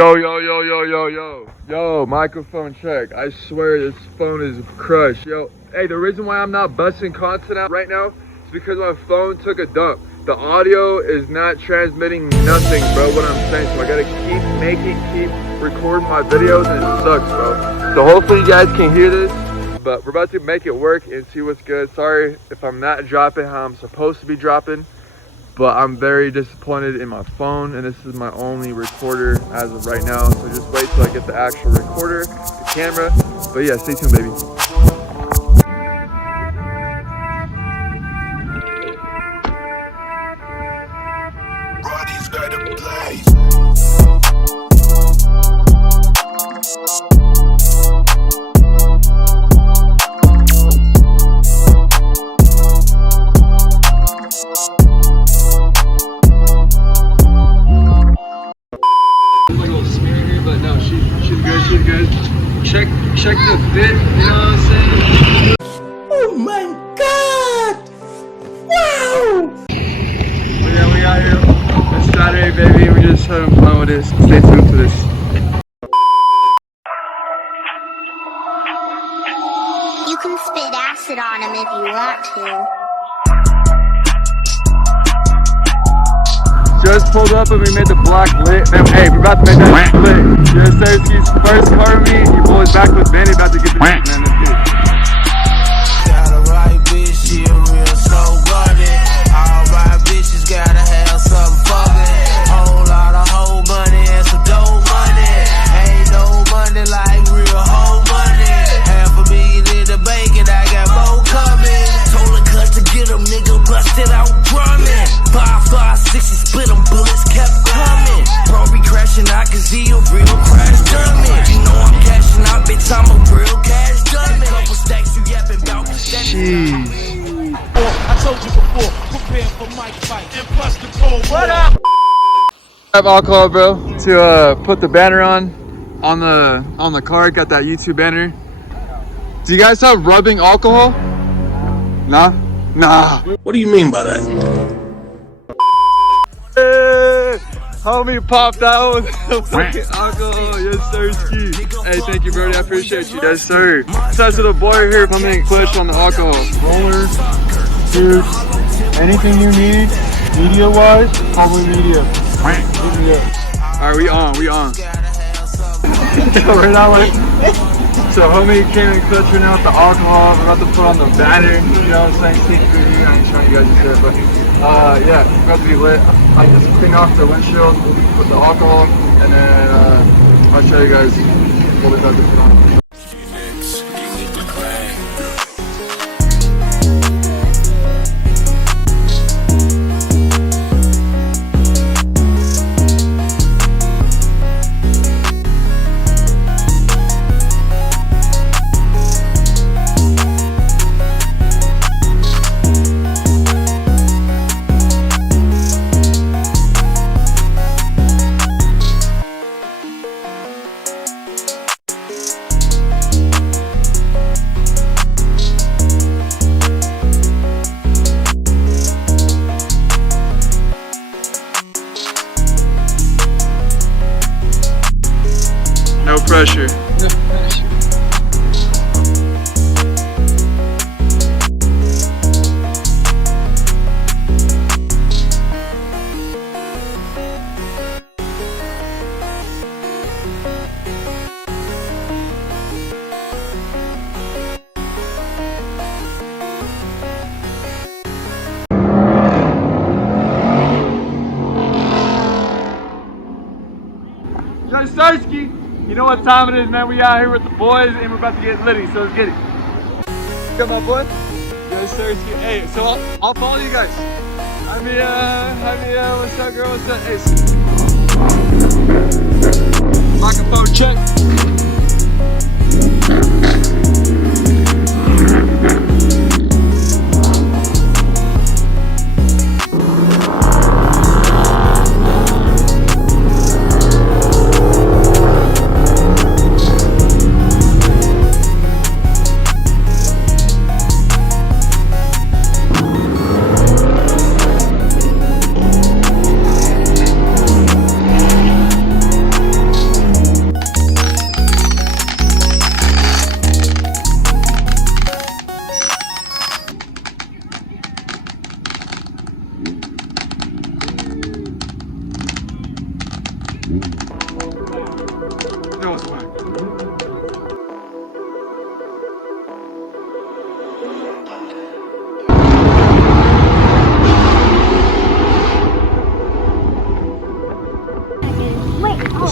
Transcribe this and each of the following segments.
Yo, microphone check. I swear this phone is crushed. Yo, hey, the reason why I'm not busting content out right now is because my phone took a dump. The audio is not transmitting nothing, bro, what I'm saying. So I gotta keep recording my videos, and it sucks, bro. So hopefully you guys can hear this, but we're about to make it work and see what's good. Sorry if I'm not dropping how I'm supposed to be dropping, but I'm very disappointed in my phone, and this is my only recorder as of right now. So just wait till I get the actual recorder, the camera. But yeah, stay tuned, baby. Check the fit, you know what I'm saying? Oh my god! Wow! But yeah, we out here. It's Saturday, baby. We just having fun with this. Stay tuned for this. You can spit acid on him if you want to. Just pulled up and we made the block lit. Man, hey, we're about to make that lit. Yes, Sirski's first car meet. Your boy's back with Bandit, about to get the man. Let's get it. Got a right bitch, she a real slow bunny. All right bitches gotta have some fucking. Whole lot of hoe money and some dough money. Ain't no money like real hoe money. $500,000 in the bank and I got more coming. Told her cut to get them, nigga, busted out drumming. 5.56, split them, bullets kept coming. Bro be crashing out cause he a real crash dummy. You know I'm cashing out, bitch, I'm a real cash dummy. Couple stacks you yapping about me. Jeez. I told you before, prepare for mic fight and plus the cold. What up? I have alcohol, bro, to put the banner on the car. Got that YouTube banner. Do you guys have rubbing alcohol? Nah? Nah. What do you mean by that? Hey, homie popped out with the fucking alcohol. Yes, sir, ski. Hey, thank you, Birdie. I appreciate you. Yes, sir. Shout to the boy here coming push on the alcohol. Rollers, juice, anything you need, media-wise, probably media. Alright, we on. Right now, So homie came in clutch right now with the alcohol. We're about to put on the banner. You know what I'm saying? Sneak preview. I ain't showing you guys this yet, but yeah, we're about to be lit. I just clean off the windshield with the alcohol, and then I'll show you guys what we're about to put on. No pressure. Yo, Sarsky, you know what time it is, man? We out here with the boys and we're about to get litty, so let's get it. Got my boy? Yo, Sarsky. Hey, so I'll follow you guys. Hi, Mia, what's up, girl? What's up? Hey, microphone check.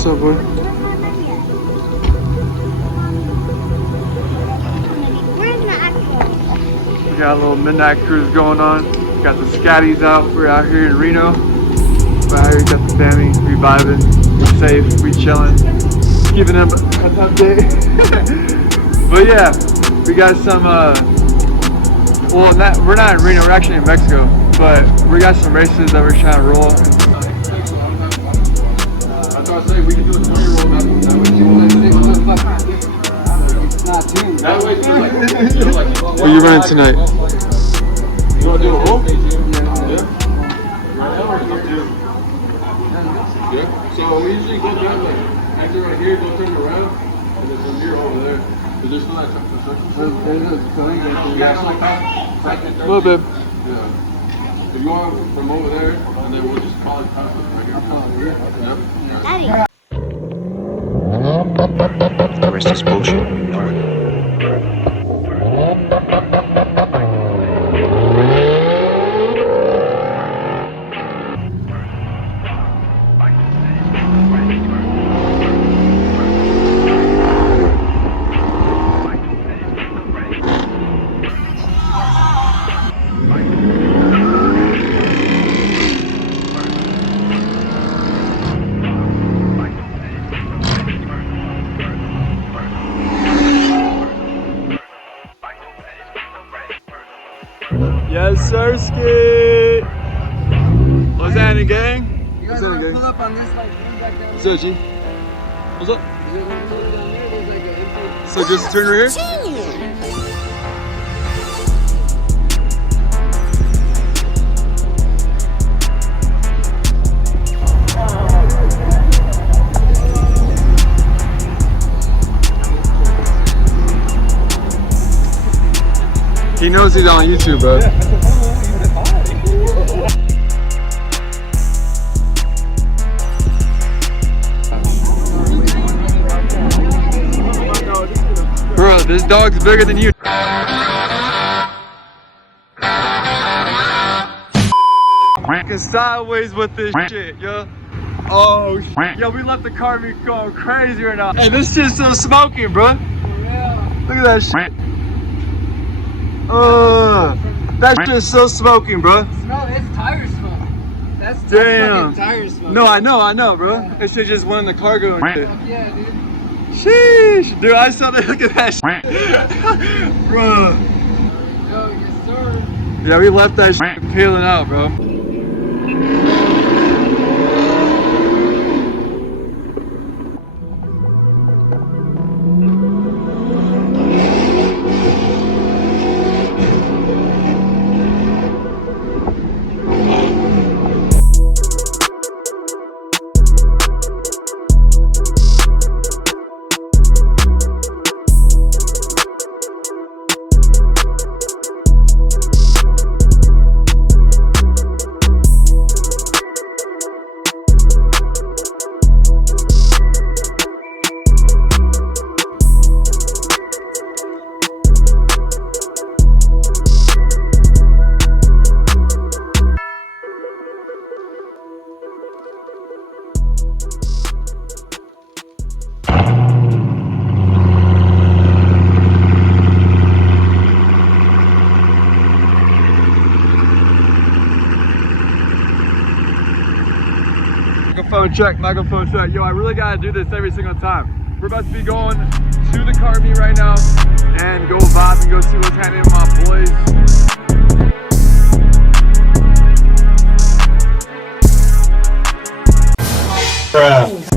up, boy? Where's my actual? We got a little midnight cruise going on. Got the scatties out. We're out here in Reno. We're out here, got the family, we vibing, we safe, we chilling, keeping them a tough day. But yeah, we got some, well, we're not in Reno, we're actually in Mexico, but we got some races that we're trying to roll. I thought I said we can do a 20-year-old that way. What are you running tonight? You want to do a roll? Yeah. Yeah. So we usually go down like exit right here, go turn around, and there's a mirror over there. Is there still that construction? A little bit. Yeah. If you want from over there, and then we'll just call it right here. Yep. The rest is bullshit. Yes, sir, Skid. What's happening, gang? You guys want to pull up on this like thing back down? What's up, G? What's up? Is there one down there? There's like an empty. So just turn right here? He knows he's on YouTube, bro. Bro, this dog's bigger than you. Fucking sideways with this shit, yo. Oh, yo, we let the car be going crazy right now. Hey, this shit's still smoking, bro. Yeah. Look at that shit. That shit's still smoking, bro. Smell, it's tire smoke. That's Damn. fucking tire smoke. No, I know, bro. Yeah. It should just went in the cargo and shit. Fuck yeah, dude. Sheesh, dude, I saw that. Look at that shit. Bro. Yo, yes, sir. Yeah, we left that shit peeling out, bro. Microphone check. Yo, I really gotta do this every single time. We're about to be going to the car meet right now and go vibe and go see what's happening with my boys. Bruh.